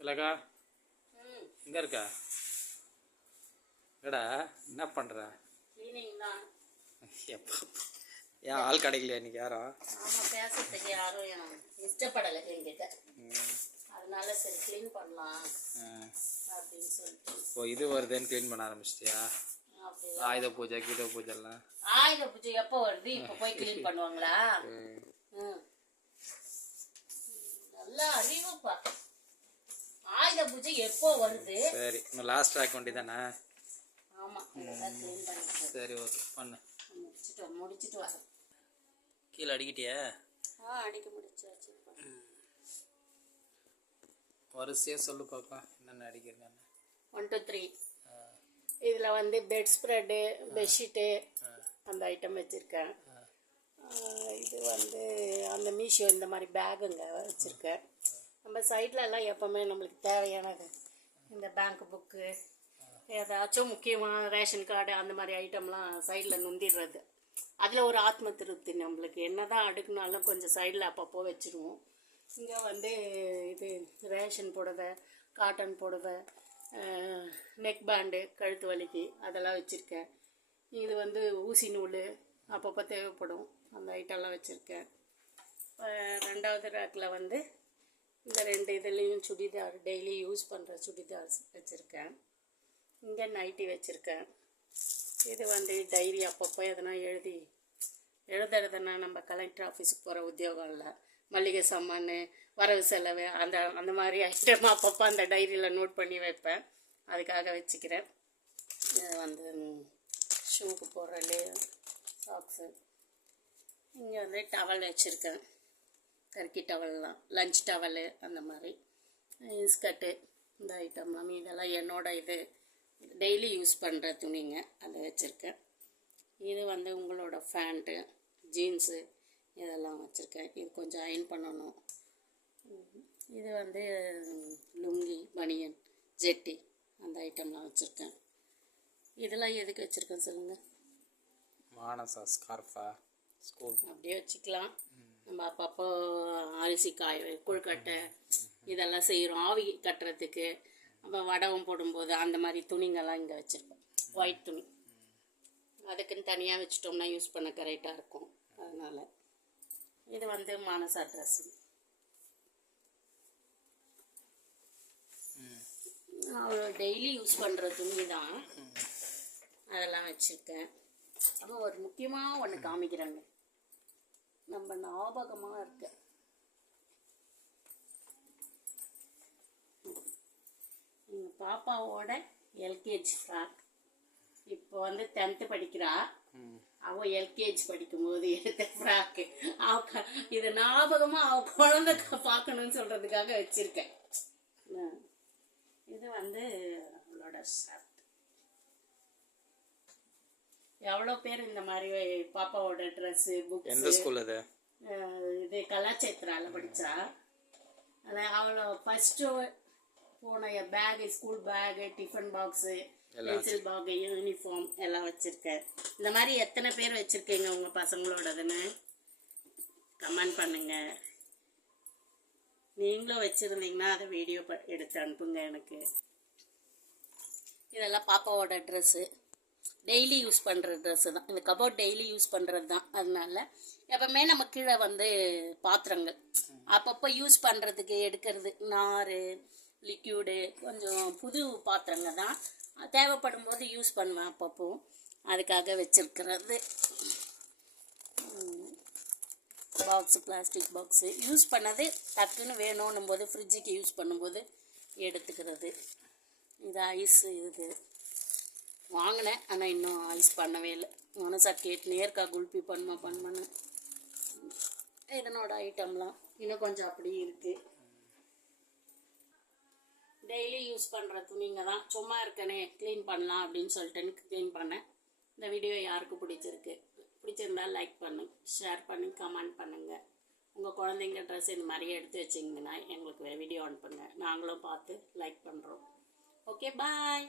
திலகா எங்கே இருக்கா? எங்கடா என்ன பண்ணுற எப்போ ஏன் ஆள் கிடைக்கலையா இன்னைக்கு யாரும் ஆமாம் பேசுறதுக்கு யாரும் இஷ்டப்படலை என்கிட்ட. அதனால சரி க்ளீன் பண்ணலாம். அப்படின்னு சொல்லிட்டு. இப்போ இது வருதுன்னு க்ளீன் பண்ண ஆரம்பிச்சிட்டியா? ஆயுத பூஜை கீத பூஜைலாம் ஆயுத பூஜை எப்போ வருது? இப்போ போய் க்ளீன் பண்ணுவாங்களா? நல்லா அறிவுப்பா பூஜை எப்போ வருது? சரி இன்னும் லாஸ்ட் ட்ராக் வண்டி தானே ஆமாம் சரி ஓகே பண்ணு. முடிச்சுட்டு வா- முடிச்சுட்டு வரேன் கீழே அடிக்கிட்டியா? ஆ அடிக்க முடிச்சாச்சு. வரிசையாக சொல்லு பார்க்கலாம் என்னென்ன அடிக்கிறேன்னு ஒன் டூ த்ரீ இதில் வந்து பெட் ஸ்ப்ரெட்டு பெட்ஷீட்டு அந்த ஐட்டம் வச்சுருக்கேன். இது வந்து அந்த மீஷோ இந்த மாதிரி பேகுங்க வச்சுருக்கேன். நம்ம சைட்ல எல்லாம் எப்போவுமே நம்மளுக்கு தேவையானது. இந்த பேங்க் புக்கு ஏதாச்சும் முக்கியமான ரேஷன் கார்டு அந்த மாதிரி ஐட்டம்லாம் சைடில் நொந்திடுறது அதில் ஒரு ஆத்ம திருப்தி நம்மளுக்கு. என்ன தான் அடுக்குனாலும் கொஞ்சம் சைடில் அப்பப்போ வச்சுருவோம். இங்கே வந்து இது ரேஷன் புடவை காட்டன் புடவை நெக் பேண்டு கழுத்து வலிக்கு அதெல்லாம் வச்சுருக்கேன். இது வந்து ஊசி நூல் அப்பப்போ தேவைப்படும். அந்த ஐட்டம்லாம் வச்சுருக்கேன். ரெண்டாவது ரேக்கில் வந்து இந்த ரெண்டு இதுலேயும் சுடிதார் டெய்லி யூஸ் பண்ணுற சுடிதார்ஸ் வச்சுருக்கேன். இங்கே நைட்டி வச்சுருக்கேன். இது வந்து டைரி அப்பப்போ எதனா எழுதி எழுதுறதுனா நம்ம கலெக்டர் ஆஃபீஸுக்கு போகிற உத்தியோகம் இல்லை மளிகை சாமான் வரவு செலவு அந்த அந்த மாதிரி ஐட்டம் அப்பப்போ அந்த டைரியில் நோட் பண்ணி வைப்பேன். அதுக்காக வச்சுக்கிறேன். இது வந்து ஷூக்கு போடுற லே சாக்ஸு இங்கே வந்து டவல் வச்சுருக்கேன். கருக்கி டவல்லாம் லஞ்ச் டவலு அந்த மாதிரி. ஸ்கர்ட்டு இந்த ஐட்டம்லாம் இதெல்லாம் என்னோட இது. டெய்லி யூஸ் பண்ணுற துணிங்க. அதை வச்சுருக்கேன். இது வந்து உங்களோட ஃபேண்ட்டு ஜீன்ஸு இதெல்லாம் வச்சுருக்கேன். இது கொஞ்சம் அயன் பண்ணணும். இது வந்து லுங்கி பனியன் ஜெட்டி அந்த ஐட்டம்லாம் வச்சுருக்கேன். இதெல்லாம் எதுக்கு வச்சுருக்கேன் சொல்லுங்கள் மானசா ஸ்கார்ஃபா ஸ்கூல் அப்படியே வச்சுக்கலாம். நம்ம அப்பப்போ அரிசி காய கொழுக்கட்டை இதெல்லாம் செய்கிறோம் ஆவி கட்டுறதுக்கு. அப்போ வடகம் போடும்போது அந்த மாதிரி துணிங்கெல்லாம் இங்கே வச்சுருக்கோம். ஒயிட் துணி. அதுக்குன்னு தனியாக வச்சுட்டோம்னா யூஸ் பண்ண கரெக்டாக இருக்கும். அதனால் இது வந்து மானசா ட்ரெஸ் அவ்வளோ டெய்லி யூஸ் பண்ணுற துணி தான். அதெல்லாம் வச்சுருக்கேன். அப்புறம் ஒரு முக்கியமாக ஒன்று காமிக்கிறாங்க. நம்ம ஞாபகமாக இருக்க. எங்கள் பாப்பாவோட எல்கேஜி ஃப்ராக் இப்போ வந்து டென்த்து படிக்கிறா. அவ எல்கேஜி படிக்கும்போது எடுத்த ஃப்ராக்கு அவ இது ஞாபகமாக அவ குழந்தை பார்க்கணும்னு சொல்கிறதுக்காக வச்சுருக்கேன். இது வந்து அவளோட ஷர்ட் எவ்வளோ பேர் இந்த மாதிரி பாப்பாவோட ட்ரெஸ்ஸு புக்ஸ் எந்த ஸ்கூல் அது? இது கலாச்சேத்ரால படித்தா அதில் அவளை ஃபஸ்ட்டு போன bag school bag tiffin box pencil bag uniform எல்லாம் வச்சுருக்கேன் இந்த மாதிரி எத்தனை பேர் வச்சுருக்கீங்க உங்கள் பசங்களோடதுன்னு? கமெண்ட் பண்ணுங்க. நீங்களும் வச்சுருந்தீங்கன்னா அதை வீடியோ எடுத்து அனுப்புங்க எனக்கு. இதெல்லாம் பாப்பாவோட ட்ரெஸ்ஸு டெய்லி யூஸ் பண்ணுற ட்ரெஸ்ஸு தான். இந்த கபோர்ட் டெய்லி யூஸ் பண்ணுறது தான். அதனால எப்பவுமே நம்ம கீழே வந்து பாத்திரங்கள். அப்பப்போ யூஸ் பண்ணுறதுக்கு எடுக்கிறது நார் லிக்யூடு கொஞ்சம் புது பாத்திரங்கள் தான். தேவைப்படும் போது யூஸ் பண்ணுவேன் அப்பப்போ. அதுக்காக வச்சிருக்கிறது. பாக்ஸு பிளாஸ்டிக் பாக்ஸு யூஸ் பண்ணது டக்குன்னு வேணும்னும் போது ஃப்ரிட்ஜுக்கு யூஸ் பண்ணும்போது எடுத்துக்கிறது. இது ஐஸு இது. வாங்கினேன் ஆனால் இன்னும் ஐஸ் பண்ணவே இல்லை. மனசா கேட்டுனே இருக்கா குல்பி பண்ணுமா பண்ணுமான்னு. இதனோட ஐட்டம்லாம் இன்னும் கொஞ்சம் அப்படி இருக்குது டெய்லி யூஸ் பண்ணுற துணிங்க தான். சும்மா இருக்கனே க்ளீன் பண்ணலாம் அப்படின்னு சொல்லிட்டு க்ளீன் பண்ணேன். இந்த வீடியோ யாருக்கு பிடிச்சிருக்கு? பிடிச்சிருந்தா லைக் பண்ணுங்க ஷேர் பண்ணி கமெண்ட் பண்ணுங்கள் உங்கள் குழந்தைங்க ட்ரெஸ் இந்த மாதிரி எடுத்து வச்சிங்கன்னா எங்களுக்கு வீடியோ அனுப்புங்க நாங்களும் பார்த்து லைக் பண்ணுறோம் ஓகே பாய்